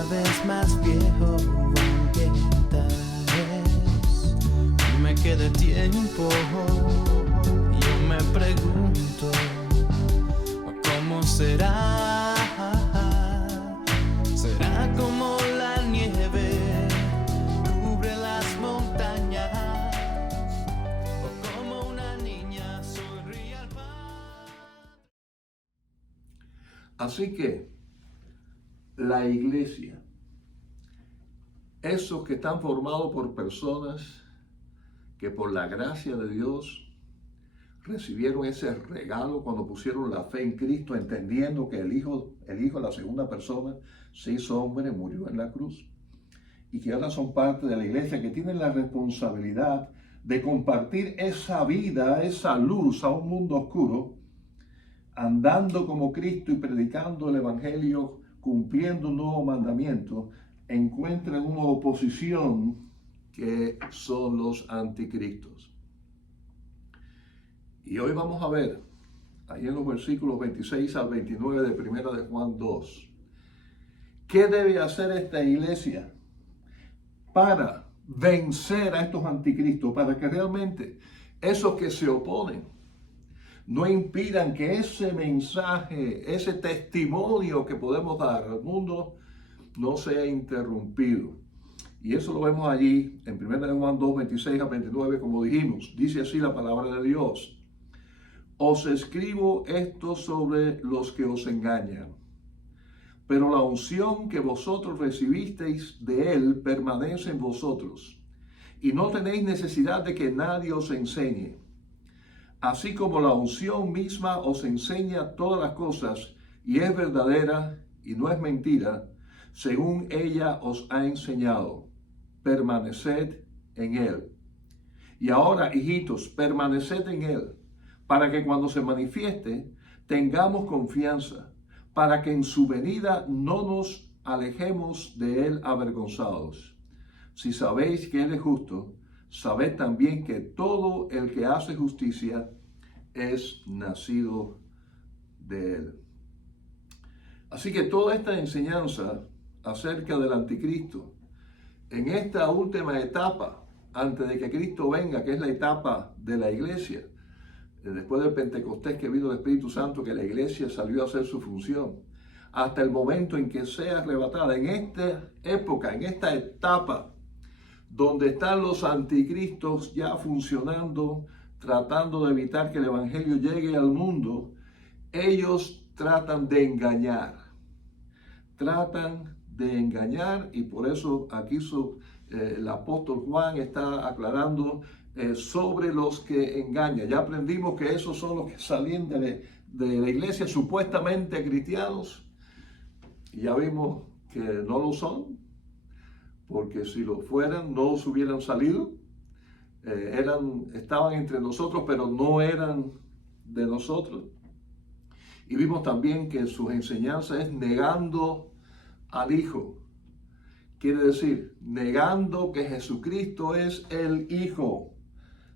cada vez más viejo, aunque tal vez me quede tiempo. Yo me pregunto, ¿cómo será? Será como la nieve cubre las montañas, o como una niña sonríe al mar. Así que la iglesia, esos que están formados por personas que por la gracia de Dios recibieron ese regalo cuando pusieron la fe en Cristo, entendiendo que el Hijo, la segunda persona, se hizo hombre, murió en la cruz, y que ahora son parte de la iglesia, que tienen la responsabilidad de compartir esa vida, esa luz a un mundo oscuro, andando como Cristo y predicando el Evangelio, cumpliendo un nuevo mandamiento, encuentran una oposición que son los anticristos. Y hoy vamos a ver, ahí en los versículos 26 al 29 de Primera de Juan 2, ¿qué debe hacer esta iglesia para vencer a estos anticristos? Para que realmente esos que se oponen no impidan que ese mensaje, ese testimonio que podemos dar al mundo no sea interrumpido. Y eso lo vemos allí en 1 Juan 2, 26 a 29, como dijimos. Dice así la palabra de Dios: os escribo esto sobre los que os engañan, pero la unción que vosotros recibisteis de él permanece en vosotros, y no tenéis necesidad de que nadie os enseñe. Así como la unción misma os enseña todas las cosas, y es verdadera y no es mentira, según ella os ha enseñado, permaneced en él. Y ahora, hijitos, permaneced en él, para que cuando se manifieste tengamos confianza, para que en su venida no nos alejemos de él avergonzados. Si sabéis que él es justo, sabed también que todo el que hace justicia es nacido de él. Así que toda esta enseñanza acerca del anticristo, en esta última etapa, antes de que Cristo venga, que es la etapa de la iglesia, después del Pentecostés que vino el Espíritu Santo, que la iglesia salió a hacer su función, hasta el momento en que sea arrebatada, en esta época, en esta etapa, donde están los anticristos ya funcionando, tratando de evitar que el Evangelio llegue al mundo, ellos tratan de engañar, y por eso aquí el apóstol Juan está aclarando sobre los que engañan. Ya aprendimos que esos son los que salen de la iglesia supuestamente cristianos, y ya vimos que no lo son, porque si lo fueran no se hubieran salido. Estaban entre nosotros, pero no eran de nosotros. Y vimos también que sus enseñanzas es negando al Hijo. Quiere decir, negando que Jesucristo es el Hijo,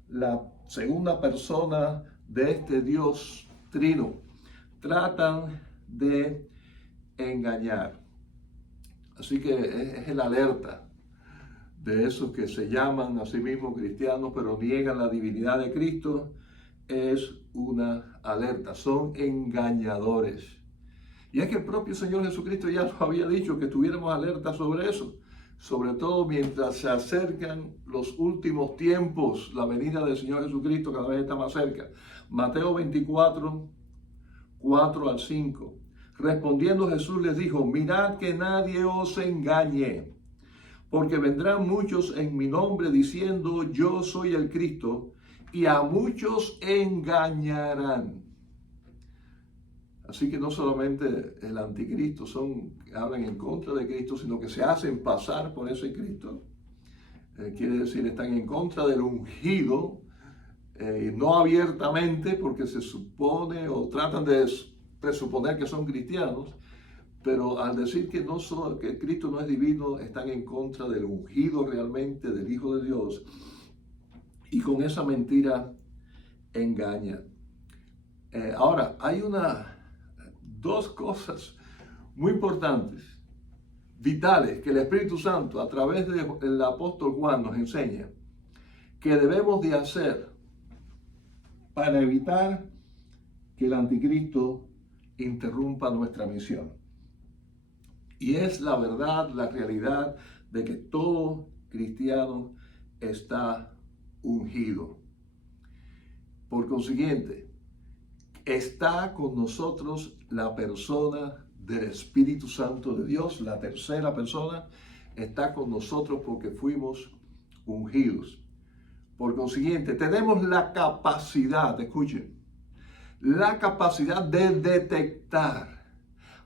la segunda persona de este Dios trino. Tratan de engañar. Así que es el alerta de esos que se llaman a sí mismos cristianos, pero niegan la divinidad de Cristo. Es una alerta, son engañadores. Y es que el propio Señor Jesucristo ya nos había dicho que tuviéramos alerta sobre eso, sobre todo mientras se acercan los últimos tiempos, la venida del Señor Jesucristo cada vez está más cerca. Mateo 24, 4 al 5. Respondiendo Jesús les dijo: mirad que nadie os engañe, porque vendrán muchos en mi nombre diciendo yo soy el Cristo, y a muchos engañarán. Así que no solamente el anticristo hablan en contra de Cristo, sino que se hacen pasar por ese Cristo. Quiere decir, están en contra del ungido, no abiertamente, porque se supone o tratan de presuponer que son cristianos, pero al decir que Cristo no es divino, están en contra del ungido realmente, del Hijo de Dios, y con esa mentira engañan. Ahora, hay dos cosas muy importantes vitales que el Espíritu Santo a través del apóstol Juan nos enseña que debemos de hacer para evitar que el anticristo interrumpa nuestra misión. Y es la verdad, la realidad de que todo cristiano está ungido. Por consiguiente, está con nosotros la persona del Espíritu Santo de Dios, la tercera persona, está con nosotros porque fuimos ungidos. Por consiguiente, tenemos la capacidad, escuchen, la capacidad de detectar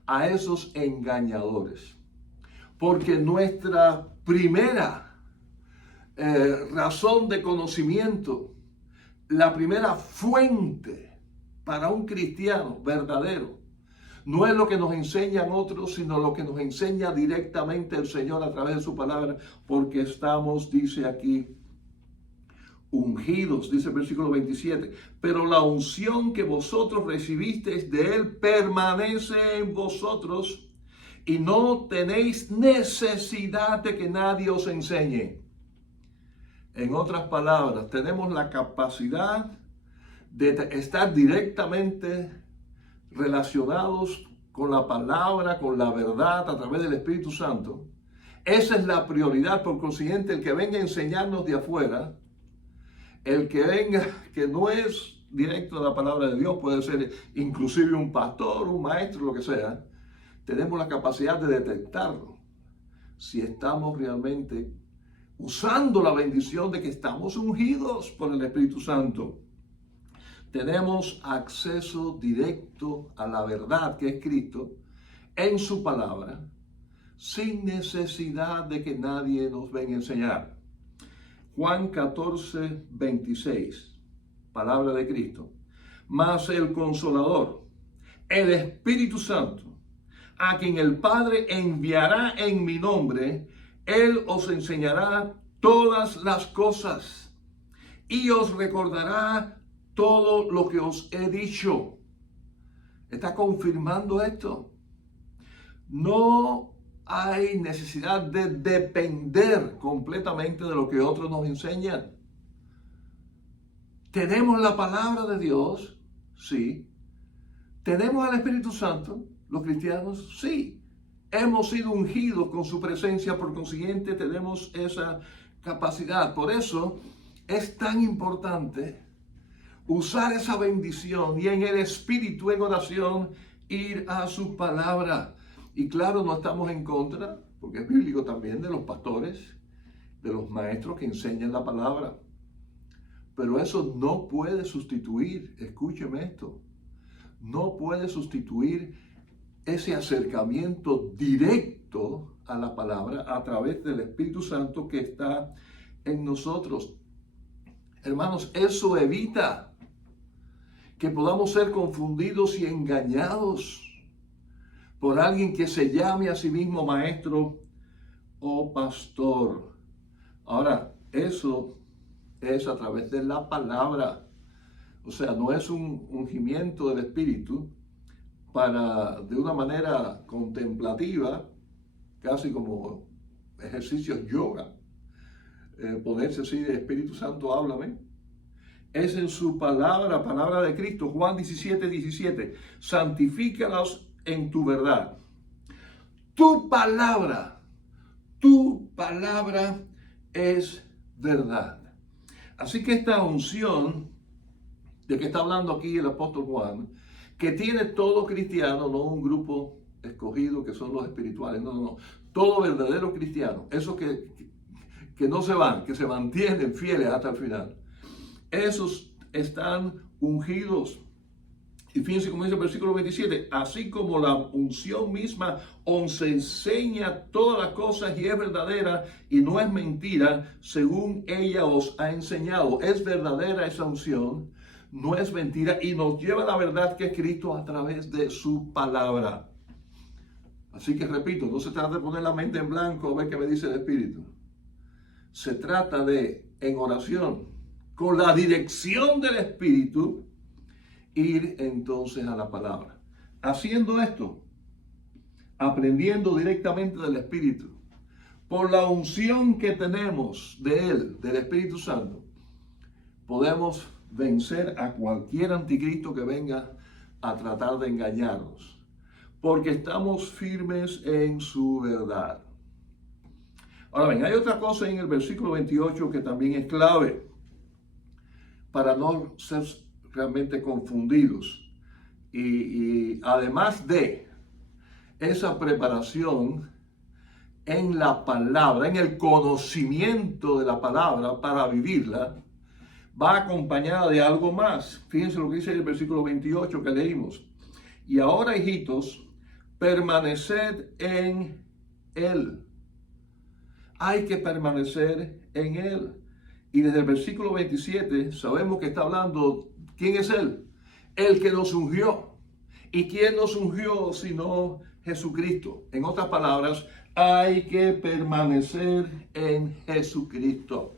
a esos engañadores. Porque nuestra primera razón de conocimiento, la primera fuente para un cristiano verdadero, no es lo que nos enseñan otros, sino lo que nos enseña directamente el Señor a través de su palabra, porque estamos, dice aquí, ungidos, dice el versículo 27, pero la unción que vosotros recibisteis de Él permanece en vosotros y no tenéis necesidad de que nadie os enseñe. En otras palabras, tenemos la capacidad de estar directamente relacionados con la palabra, con la verdad a través del Espíritu Santo. Esa es la prioridad. Por consiguiente, el que venga a enseñarnos de afuera, el que venga que no es directo a la palabra de Dios, puede ser inclusive un pastor, un maestro, lo que sea, tenemos la capacidad de detectarlo si estamos realmente usando la bendición de que estamos ungidos por el Espíritu Santo. Tenemos acceso directo a la verdad que es Cristo en su palabra, sin necesidad de que nadie nos venga a enseñar. Juan 14, 26, palabra de Cristo. Mas el Consolador, el Espíritu Santo, a quien el Padre enviará en mi nombre, Él os enseñará todas las cosas y os recordará todo lo que os he dicho. ¿Está confirmando esto? No hay necesidad de depender completamente de lo que otros nos enseñan. Tenemos la palabra de Dios, sí. Tenemos al Espíritu Santo, los cristianos, sí. Hemos sido ungidos con su presencia, por consiguiente tenemos esa capacidad. Por eso es tan importante usar esa bendición y en el Espíritu, en oración, ir a su palabra. Y claro, no estamos en contra, porque es bíblico también, de los pastores, de los maestros que enseñan la palabra. Pero eso no puede sustituir, escúcheme esto, no puede sustituir ese acercamiento directo a la palabra a través del Espíritu Santo que está en nosotros. Hermanos, eso evita que podamos ser confundidos y engañados por alguien que se llame a sí mismo maestro o pastor. Ahora, eso es a través de la palabra. O sea, no es un ungimiento del Espíritu para, de una manera contemplativa, casi como ejercicios yoga, ponerse así de Espíritu Santo, háblame. Es en su palabra, palabra de Cristo. Juan 17, 17. Santifícalos en tu verdad. Tu palabra es verdad. Así que esta unción de que está hablando aquí el apóstol Juan, que tiene todo cristiano, no un grupo escogido que son los espirituales, no. Todo verdadero cristiano, esos que no se van, que se mantienen fieles hasta el final, esos están ungidos. Y fíjense como dice el versículo 27, así como la unción misma os enseña todas las cosas y es verdadera y no es mentira, según ella os ha enseñado. Es verdadera esa unción, no es mentira y nos lleva a la verdad que es Cristo a través de su palabra. Así que repito, no se trata de poner la mente en blanco a ver qué me dice el Espíritu. Se trata de, en oración, con la dirección del Espíritu, ir entonces a la palabra. Haciendo esto, aprendiendo directamente del Espíritu, por la unción que tenemos de Él, del Espíritu Santo, podemos vencer a cualquier anticristo que venga a tratar de engañarnos, porque estamos firmes en su verdad. Ahora bien, hay otra cosa en el versículo 28 que también es clave para no ser realmente confundidos. Y además de esa preparación en la palabra, en el conocimiento de la palabra para vivirla, va acompañada de algo más. Fíjense lo que dice el versículo 28 que leímos. Y ahora, hijitos, permaneced en Él. Hay que permanecer en Él. Y desde el versículo 27 sabemos que está hablando, ¿quién es Él? El que nos ungió. ¿Y quién nos ungió sino Jesucristo? En otras palabras, hay que permanecer en Jesucristo.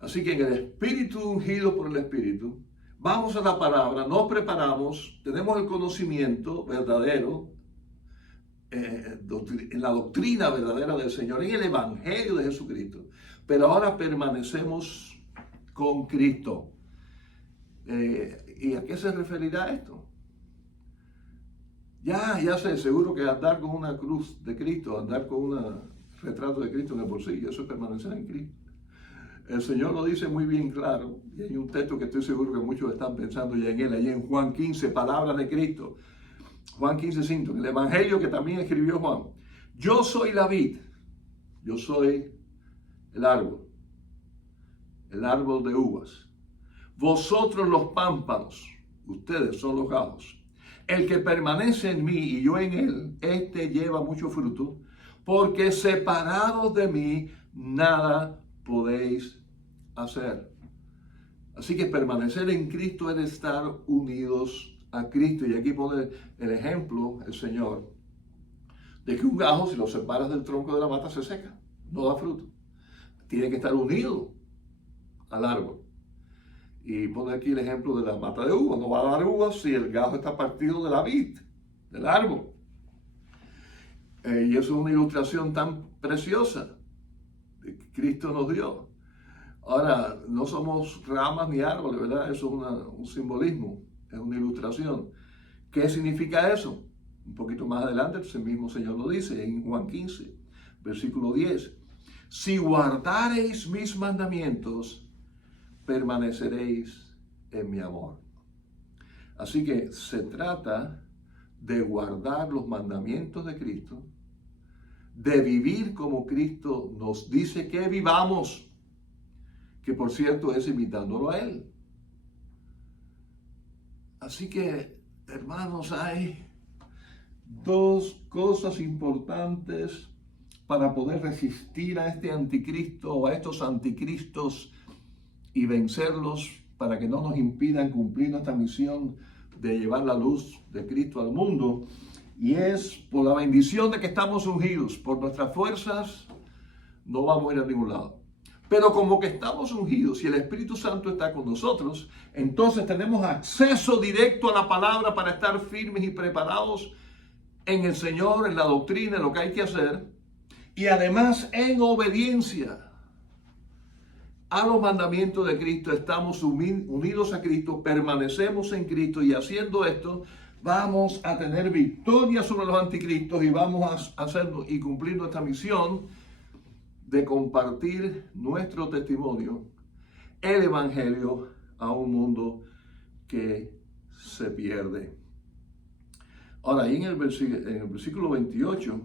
Así que en el Espíritu, ungido por el Espíritu, vamos a la palabra, nos preparamos, tenemos el conocimiento verdadero, en la doctrina verdadera del Señor, en el Evangelio de Jesucristo, pero ahora permanecemos con Cristo. ¿Y a qué se referirá esto? Ya sé, seguro que andar con una cruz de Cristo, andar con un retrato de Cristo en el bolsillo, eso es permanecer en Cristo. El Señor lo dice muy bien claro, y hay un texto que estoy seguro que muchos están pensando ya en él, allí en Juan 15, palabras de Cristo. Juan 15:5, el Evangelio que también escribió Juan. Yo soy la vid, yo soy el árbol de uvas. Vosotros los pámpanos, ustedes son los gajos. El que permanece en mí y yo en él, este lleva mucho fruto, porque separados de mí nada podéis hacer. Así que permanecer en Cristo es estar unidos a Cristo. Y aquí pone el ejemplo, el Señor, de que un gajo, si lo separas del tronco de la mata, se seca, no da fruto. Tiene que estar unido al árbol. Y pone aquí el ejemplo de la mata de uvas. No va a dar uvas si el gajo está partido de la vid, del árbol. Y eso es una ilustración tan preciosa que Cristo nos dio. Ahora, no somos ramas ni árboles, ¿verdad? Eso es un simbolismo, es una ilustración. ¿Qué significa eso? Un poquito más adelante, el mismo Señor lo dice en Juan 15, versículo 10. Si guardareis mis mandamientos, permaneceréis en mi amor. Así que se trata de guardar los mandamientos de Cristo, de vivir como Cristo nos dice que vivamos, que por cierto es imitándolo a Él. Así que, hermanos, hay dos cosas importantes para poder resistir a este anticristo o a estos anticristos y vencerlos, para que no nos impidan cumplir nuestra misión de llevar la luz de Cristo al mundo. Y es por la bendición de que estamos ungidos. Por nuestras fuerzas no vamos a ir a ningún lado. Pero como que estamos ungidos y el Espíritu Santo está con nosotros, entonces tenemos acceso directo a la palabra para estar firmes y preparados en el Señor, en la doctrina, en lo que hay que hacer. Y además en obediencia a los mandamientos de Cristo, estamos unidos a Cristo, permanecemos en Cristo, y haciendo esto vamos a tener victoria sobre los anticristos y vamos a hacer y cumplir nuestra misión de compartir nuestro testimonio, el Evangelio, a un mundo que se pierde. Ahora, ahí en el versículo 28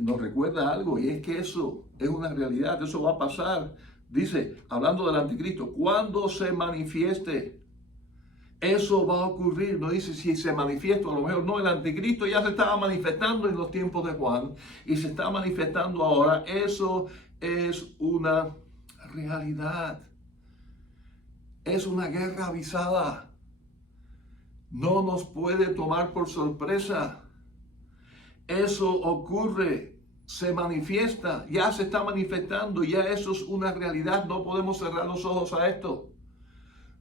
nos recuerda algo, y es que eso es una realidad, eso va a pasar. Dice, hablando del anticristo, cuando se manifieste, eso va a ocurrir. No dice si se manifiesta, a lo mejor no, el anticristo ya se estaba manifestando en los tiempos de Juan y se está manifestando ahora. Eso es una realidad. Es una guerra avisada. No nos puede tomar por sorpresa. Eso ocurre, se manifiesta, ya se está manifestando, ya eso es una realidad. No podemos cerrar los ojos a esto.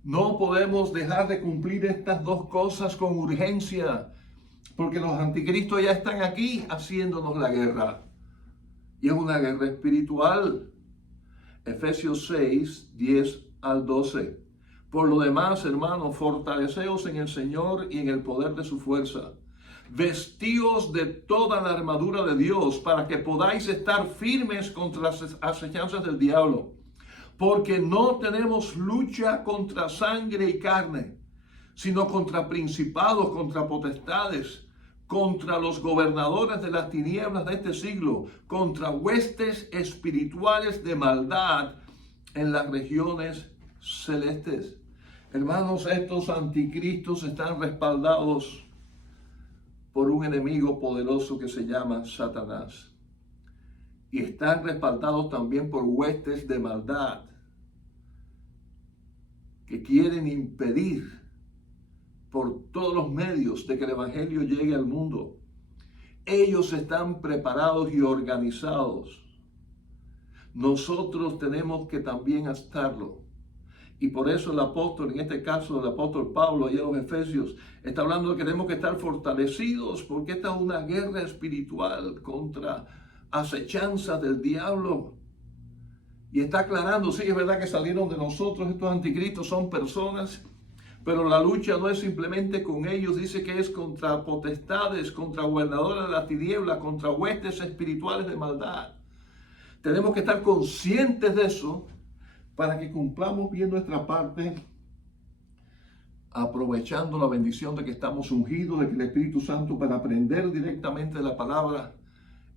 No podemos dejar de cumplir estas dos cosas con urgencia. porque los anticristos ya están aquí haciéndonos la guerra. Y es una guerra espiritual. Efesios 6, 10 al 12. Por lo demás, hermanos, fortaleceos en el Señor y en el poder de su fuerza. Vestíos de toda la armadura de Dios para que podáis estar firmes contra las acechanzas del diablo. Porque no tenemos lucha contra sangre y carne, sino contra principados, contra potestades, contra los gobernadores de las tinieblas de este siglo, contra huestes espirituales de maldad en las regiones celestes. Hermanos, estos anticristos están respaldados por un enemigo poderoso que se llama Satanás. Y están respaldados también por huestes de maldad que quieren impedir por todos los medios de que el evangelio llegue al mundo. Ellos están preparados y organizados. Nosotros tenemos que también estarlo. Y por eso el apóstol, en este caso el apóstol Pablo, allá en los Efesios, está hablando de que tenemos que estar fortalecidos, porque esta es una guerra espiritual contra acechanzas del diablo. Y está aclarando, sí, es verdad que salieron de nosotros, estos anticristos son personas, pero la lucha no es simplemente con ellos, dice que es contra potestades, contra gobernadores de la tiniebla, contra huestes espirituales de maldad. Tenemos que estar conscientes de eso para que cumplamos bien nuestra parte, aprovechando la bendición de que estamos ungidos, de que el Espíritu Santo, para aprender directamente la palabra,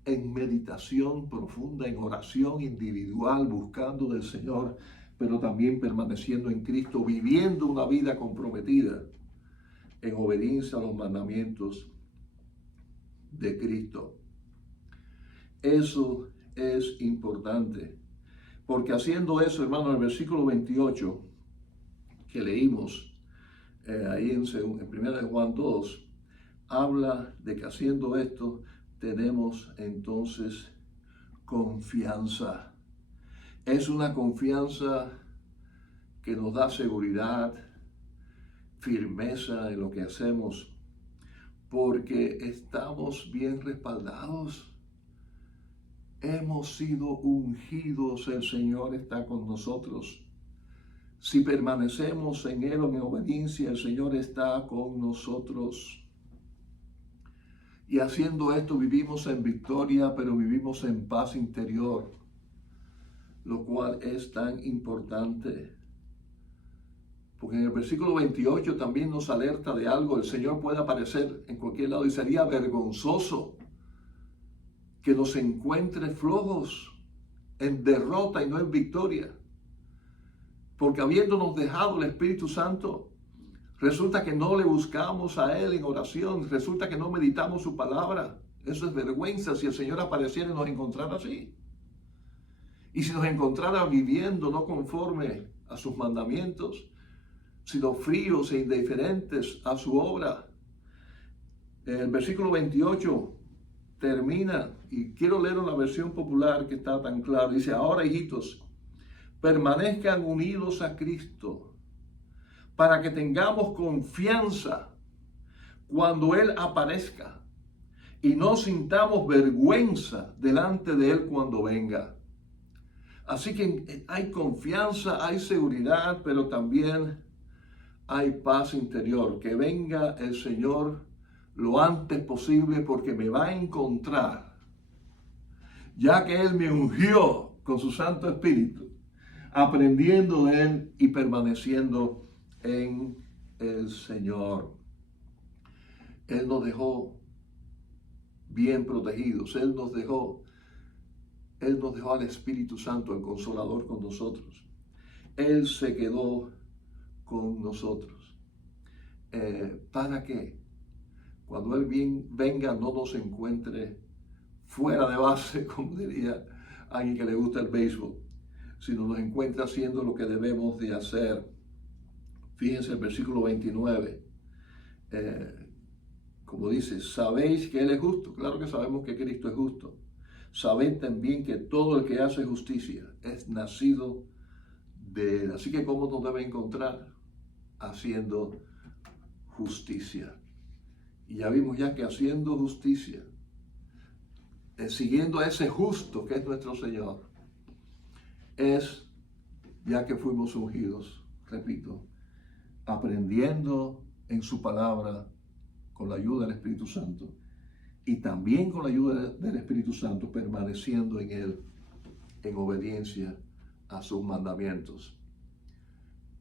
en meditación profunda, en oración individual, buscando del Señor, pero también permaneciendo en Cristo, viviendo una vida comprometida en obediencia a los mandamientos de Cristo. Eso es importante, porque haciendo eso, hermano, el versículo 28 que leímos ahí en 1 Juan 2, habla de que haciendo esto tenemos entonces confianza. Es una confianza que nos da seguridad, firmeza en lo que hacemos, porque estamos bien respaldados. Hemos sido ungidos, el Señor está con nosotros. Si permanecemos en Él en obediencia, el Señor está con nosotros. Y haciendo esto vivimos en victoria, pero vivimos en paz interior, lo cual es tan importante. Porque en el versículo 28 también nos alerta de algo. El Señor puede aparecer en cualquier lado y sería vergonzoso que nos encuentre flojos, en derrota y no en victoria. Porque habiéndonos dejado el Espíritu Santo, resulta que no le buscamos a Él en oración, resulta que no meditamos su palabra. Eso es vergüenza si el Señor apareciera y nos encontrara así. Y si nos encontrara viviendo no conforme a sus mandamientos, sino fríos e indiferentes a su obra. El versículo 28 termina, y quiero leer una versión popular que está tan claro. Dice: ahora, hijitos, permanezcan unidos a Cristo, para que tengamos confianza cuando Él aparezca y no sintamos vergüenza delante de Él cuando venga. Así que hay confianza, hay seguridad, pero también hay paz interior. Que venga el Señor lo antes posible, porque me va a encontrar, ya que Él me ungió con su Santo Espíritu, aprendiendo de Él y permaneciendo en el Señor. Él nos dejó bien protegidos. Él nos dejó al Espíritu Santo, el Consolador, con nosotros. Él se quedó con nosotros. ¿Para qué? Cuando Él venga no nos encuentre fuera de base, como diría alguien que le gusta el béisbol, sino nos encuentra haciendo lo que debemos de hacer. Fíjense el versículo 29, como dice: sabéis que Él es justo. Claro que sabemos que Cristo es justo. Sabed también que todo el que hace justicia es nacido de Él. Así que ¿cómo nos debe encontrar? Haciendo justicia. Y ya vimos ya que haciendo justicia, siguiendo a ese justo que es nuestro Señor, es, ya que fuimos ungidos, repito, aprendiendo en su palabra con la ayuda del Espíritu Santo y también con la ayuda del Espíritu Santo permaneciendo en Él en obediencia a sus mandamientos.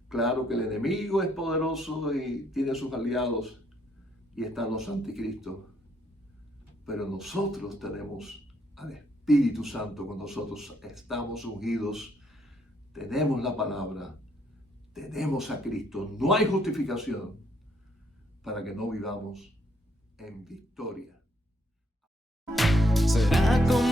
Claro que el enemigo es poderoso y tiene sus aliados y están los anticristos, pero nosotros tenemos al Espíritu Santo con nosotros, estamos ungidos, tenemos la palabra, tenemos a Cristo, no hay justificación para que no vivamos en victoria. Será como